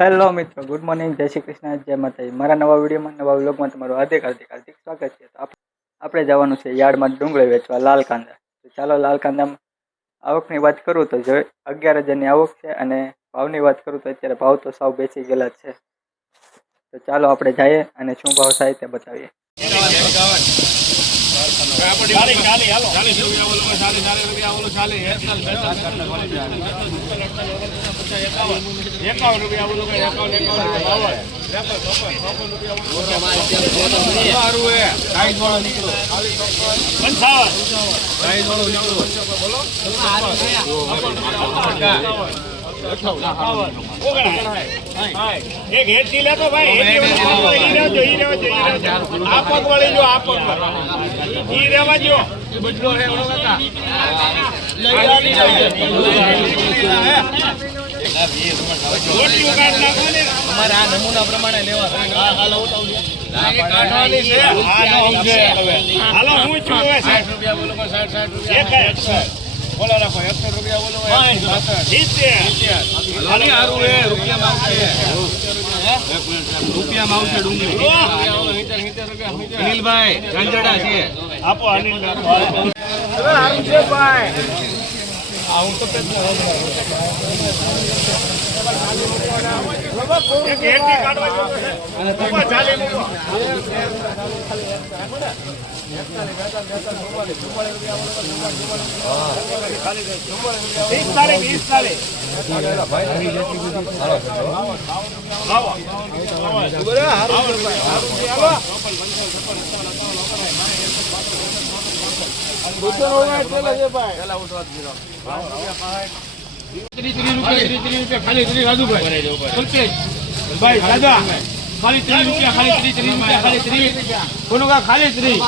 Hello મિત્રો good morning જય શ્રી કૃષ્ણ, જય માતાજી. મારા નવા વિડીયોમાં, નવા વ્લોગમાં તમારું હાર્દિક હાર્દિક હાર્દિક સ્વાગત છે. તો આપણે જવાનું છે યાર્ડમાં ડુંગળી વેચવા, લાલ કાંદા. તો ચાલો લાલ કાંદામાં આવકની વાત કરું તો જો અગિયાર હજારની આવક છે અને ભાવની વાત કરું તો અત્યારે ભાવ તો સાવ બેસી ગયેલા છે. તો ચાલો આપણે જઈએ અને શું ભાવ થાય તે બતાવીએ. એકાવન રૂપિયા બોલો એકાવન એકાવન રૂપિયા નીકળો પંચાવન સાઈઝ વાળો નીકળો બોલો એક હેઠી લેતો ભાઈ ઈ ઈ રહેજો. આ પગ વળી લ્યો, આ પગ વળી. ઈ રહેવા દ્યો. બદલો હે, ઓલો કાકા. રોટલીઓ કાઢી નાખો ને. કાઢવાની હાલો, હું છું હવે, સાહેબ. એક જ. બોલો રાખો, એકસો રૂપિયા બોલો. રૂપિયામાં આવશે ડુંગળી. અનિલભાઈ છે. આપો અનિલ આપો. સારું છે ભાઈ એક હેઠી કાઢવા જેવું છે. ઊભા ચાલી મૂકો. વીસ તારીખ, ખાલી ખાલી આવો. ભાઈ દાદા ખાલી ત્રીસ રૂપિયા ખાલી ત્રીસ ત્રીસ રૂપિયા ખાલી ત્રીસ કોનું કા ખાલી ત્રીસ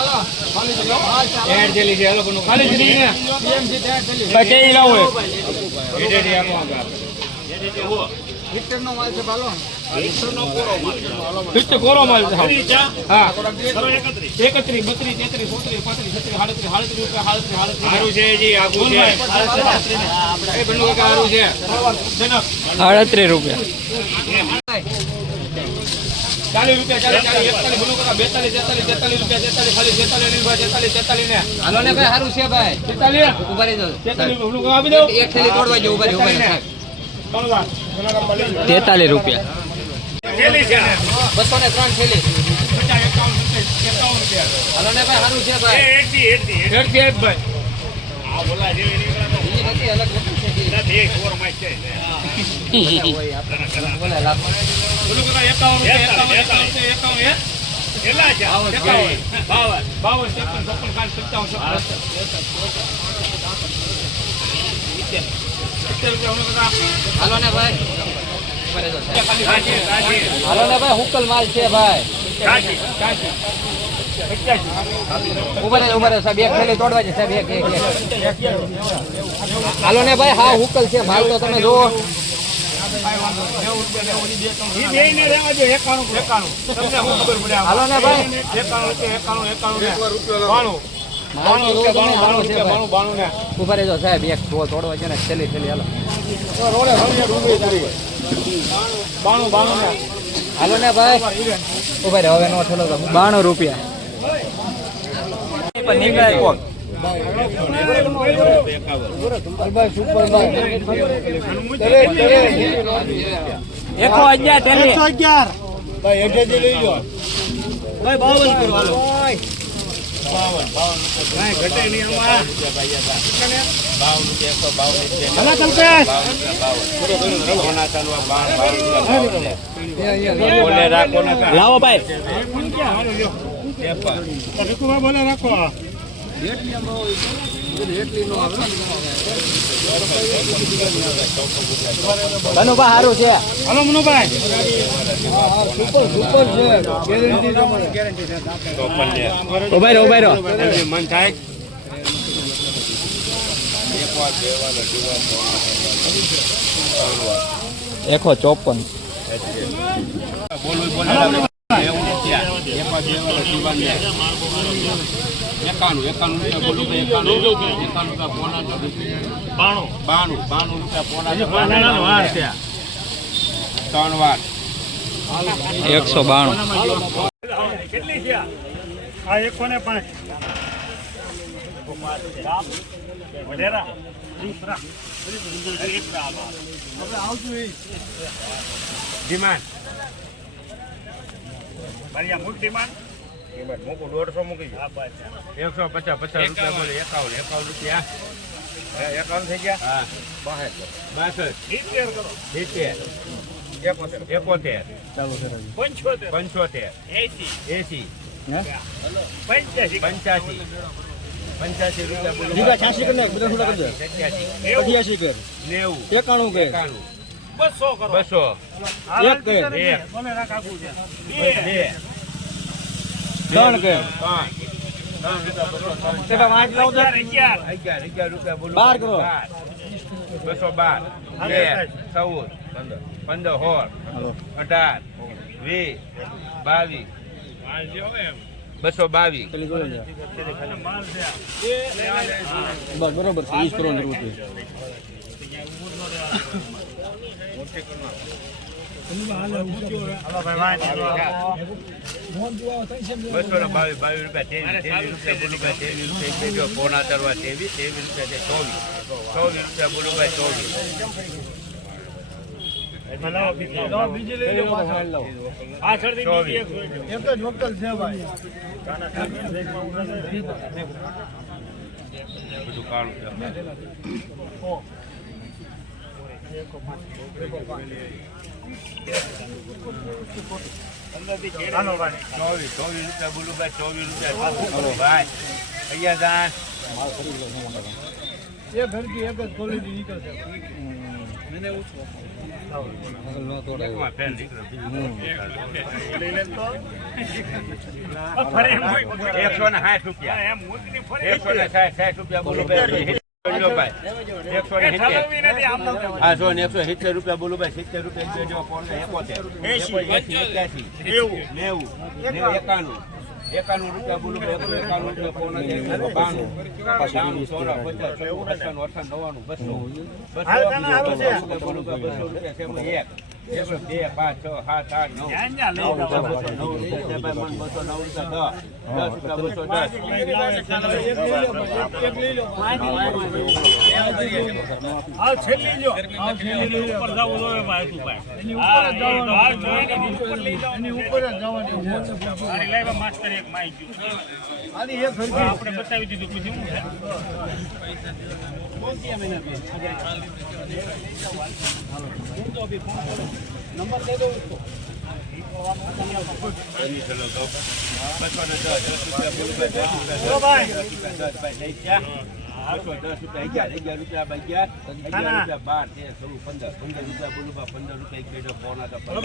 એડ જેલી છે એ લોકોનું ખાલી ત્રીસ ને ભાઈ કઈ લાવો? એડેડી આપો આગળ. ફિટ કોરો માલ છે હા. એકત્રીસ. બત્રીસ તેત્રીસ ચોત્રીસ પાંત્રીસ છત્રીસ સાડત્રીસ સાડત્રીસ રૂપિયા સાડત્રીસ સાડત્રીસ. સારું છે જી આગું છે. એ બંને સારું છે. આડત્રીસ રૂપિયા. ચાલીસ રૂપિયા ચાલીસ ચાલીસ એકતાલીસ બોલો કાકા બેતાલીસ તેતાલીસ તેતાલીસ રૂપિયા તેતાલીસ ખાલી તેતાલીસ અનિલભાઈ તેતાલીસ તેતાલીસ ને. હાલો ને ભાઈ સારું છે ભાઈ. તેતાલીસ? ઊભા રહી તેતાલીસ બોલો કાકા આપી દો. એક થેલી તોડવા જો ઊભા રહી ઊભા રહી સાહેબ ત્રણ લાખ તેતાલીસ રૂપિયા. બસો ને ત્રણ થેલી. હાલો ને ભાઈ સારું છે ભાઈ. ભાઈ. અલગ. નથી હાલો ને ભાઈ. હાલો ને ભાઈ હુકલ માલ છે ભાઈ ઊભા રહી સાહેબ એક તોડવા છે સાહેબ એક એક એક હાલો ને ભાઈ હા હુકલ છે માલ તો તમે? હાલો ને ભાઈ. એકાણું છે, એકાણું, એકાણું ને. બાણું. બાણું રૂપિયા, હાલો છે બાણું રૂપિયા, ભાઈ. બાણું, બાણું ને. ઊભા રહી જાઓ સાહેબ એક તો તોડવા છે ને થેલી થેલી હાલો બાણું, બાણું હાલો ને ભાઈ ઘટે નહીં હવે નો બાણું રૂપિયા એકસો. હાલો, કલ્પેશ. લાવો ભાઈ બોલે રાખો બનુભા સારું છે હાલો મનુભાઈ ઊભા રહો ઊભા રહો મન થાય એકસો ચોપન. એકાણું એકાણું રૂપિયા બોલું એકાણું. એકાણું રૂપિયા પોણા બાણું. બાણું બાણું રૂપિયા પોણા વાર છે. ત્રણ વાર. એકસો બાણું. કેટલી છે? આ એકસો ને પાંચ. વડેરા ડિમાન્ડ મારી આ મૂક ડિમાન્ડ મૂકું દોઢસો મૂકી એકસો પચાસ પચાસ રૂપિયા બોલે એકાવન એકાવન રૂપિયા. એકાવન થઈ ગયા? હા. બાસઠ. સિત્તેર કરો. સિત્તેર. એકોતેર. એકોતેર. પંચોતેર. પંચોતેર. એસી એસી પંચ્યાસી. પંચ્યાસી. પંચ્યાસી રૂપિયા નેવું. એકાણું બસો કરો. બસો. હાલ એક કે? એક. મને રાખ આઘું છે. બે. બે. ત્રણ કે ત્રણ. ત્રણ રૂપિયા બસો ત્રણ અગિયાર અગિયાર. અગિયાર અગિયાર બાર કરો. બસો બાર. બે. ચૌદ. પંદર. સોળ અઢાર. વીસ. બાવીસ. બસો બાવીસ. બરોબર છે ભાઈ વાંચી બસો ને બાવીસ બાવીસ રૂપિયા ત્રેવીસ ત્રેવીસ રૂપિયા બોલો ભાઈ ત્રેવીસ રૂપિયા પોણા તરવા ત્રેવીસ ત્રેવીસ રૂપિયા છે ચોવીસ ચોવીસ. રૂપિયા બોલો ભાઈ ચોવીસ પાછળથી બીજી ચોવીસ. એક જોઈજો. બધું કાળું છે હાલો ભાઈ ચોવીસ ચોવીસ રૂપિયા બોલું ભાઈ ચોવીસ રૂપિયા ભાઈ અહીંયા દાન એકમાં ફેન નીકળે, બીજું આ ફરે એમ હોય. એકસો ને સાઠ રૂપિયા એકસો ને સાઠ સાઠ રૂપિયા બોલું એકસો સિત્તેર રૂપિયા બોલું ભાઈ સિત્તેર રૂપિયા એકોતેર. નેવું નેવું એકાણું એકાણું રૂપિયા બોલું એકસો રૂપિયા પોણા જાય પચાસ ચૌદ અઠ્ઠાણું અઠ્ઠાણું નવ્વાણું બસો બસો. રૂપિયા બસો રૂપિયા એક, બે પાંચ છ સાત આઠ નવ બસો નવ. હા. હા, આપણે બતાવી દીધું પછી શું દસ રૂપિયા બાર તેર ચૌદ પંદર પંદર રૂપિયા બોલું ભાઈ પંદર રૂપિયા એક બેઠો પોણા તો ચલો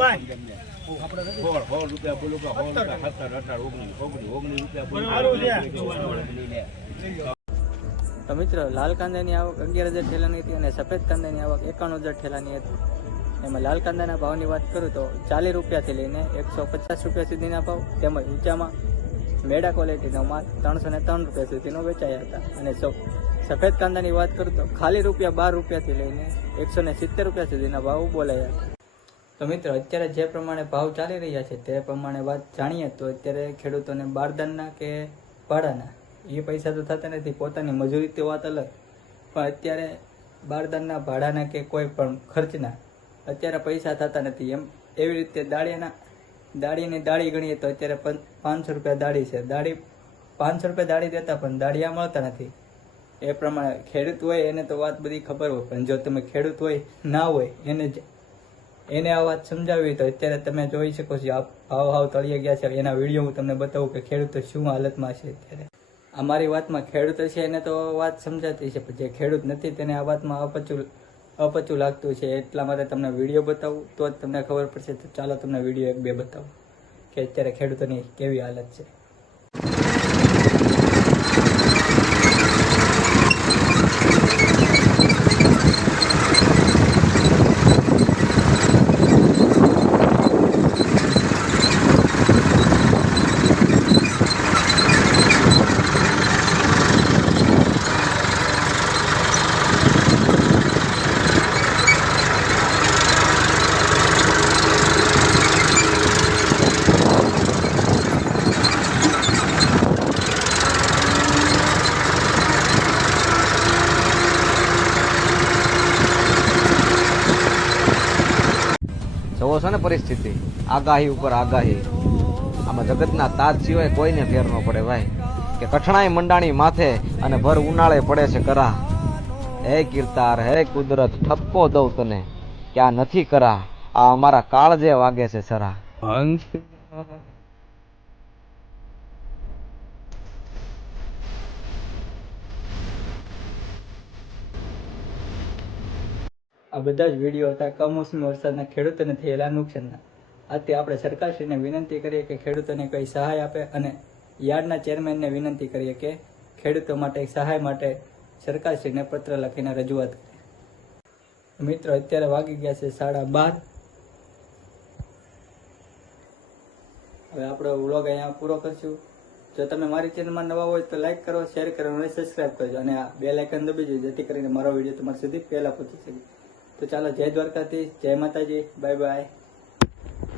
સોળ તો મિત્રો, લાલ કાંદાની આવક અગિયાર હજાર ઠેલાની હતી અને સફેદ કાંદાની આવક એકાણું હજાર ઠેલાની હતી. એમાં લાલ કાંદાના ભાવની વાત કરું તો ચાલીસ રૂપિયાથી લઈને એકસો પચાસ રૂપિયા સુધીના ભાવ તેમજ ઊંચામાં મેડા ક્વોલિટીનો માલ ત્રણસો ને ત્રણ રૂપિયા સુધીનો વેચાયા હતા. અને સૌ, સફેદ કાંદાની વાત કરું તો ખાલી રૂપિયા બાર રૂપિયાથી લઈને એકસો ને સિત્તેર રૂપિયા સુધીના ભાવ બોલાયા હતા. તો મિત્રો, અત્યારે જે પ્રમાણે ભાવ ચાલી રહ્યા છે તે પ્રમાણે વાત જાણીએ તો અત્યારે ખેડૂતોને બારદાનના કે ભાડાના? એ પૈસા તો થતા નથી, પોતાની મજૂરી તો વાત અલગ. પણ અત્યારે બારદાનના ભાડાના કે કોઈ પણ ખર્ચના અત્યારે પૈસા થતા નથી. એમ, એવી રીતે દાળીના, દાળીની દાળી ગણીએ તો અત્યારે પાંચસો રૂપિયા દાળી છે. દાળી પાંચસો રૂપિયા દાળી દેતા પણ દાળિયા મળતા નથી. એ પ્રમાણે ખેડૂત હોય એને તો વાત બધી ખબર હોય, પણ જો તમે ખેડૂત હોય, ના હોય, એને એને આ વાત સમજાવી તો અત્યારે તમે જોઈ શકો છો, આ ભાવ હાવ તળિયે ગયા છે. એના વીડિયો હું તમને બતાવું કે ખેડૂતો શું હાલતમાં છે અત્યારે. અમારી વાતમાં ખેડૂત છે એને તો વાત સમજાતી છે પણ જે ખેડૂત નથી તેને આ વાતમાં અપચું અપચું લાગતું છે. એટલા માટે તમને વીડિયો બતાવું, તો જ તમને ખબર પડશે. તો ચાલો તમને વીડિયો એક બે બતાવું, કે અત્યારે ખેડૂતોની કેવી હાલત છે. જોવો છો ને પરિસ્થિતિ? આગાહી ઉપર આગાહી. આમાં જગતના તાજ સિવાય કોઈને ફેર ન પડે ભાઈ. કે કઠણાઈ મંડાણી માથે અને ભર ઉનાળે પડે છે કરા. હે કીર્તાર, હે કુદરત, ઠપકો દઉં તને. કે આ નથી કરા. આ અમારા કાળજે વાગે છે સરા. આ બધા જ વીડિયો હતા. કમોસમી વરસાદના ખેડૂતોને થયેલા નુકસાનના. આથી આપણે સરકારશ્રીને વિનંતી કરીએ કે ખેડૂતોને કંઈ સહાય આપે અને યાર્ડના ચેરમેનને વિનંતી કરીએ કે ખેડૂતો માટે સહાય માટે સરકારશ્રીને પત્ર લખીને રજૂઆત કરે. મિત્રો, અત્યારે વાગી ગયા છે સાડા બાર. હવે આપણો વ્લોગ અહીંયા પૂરો કરશું. જો તમે મારી ચેનલમાં નવા હોય તો લાઈક કરો, શેર કરો અને સબસ્ક્રાઈબ કરજો અને આ બે લાઇકન દબી દેજો જેથી કરીને મારો વીડિયો તમારા સુધી પહેલાં પહોંચી શકે. તો ચાલો જય દ્વારકાથી જય માતાજી બાય બાય.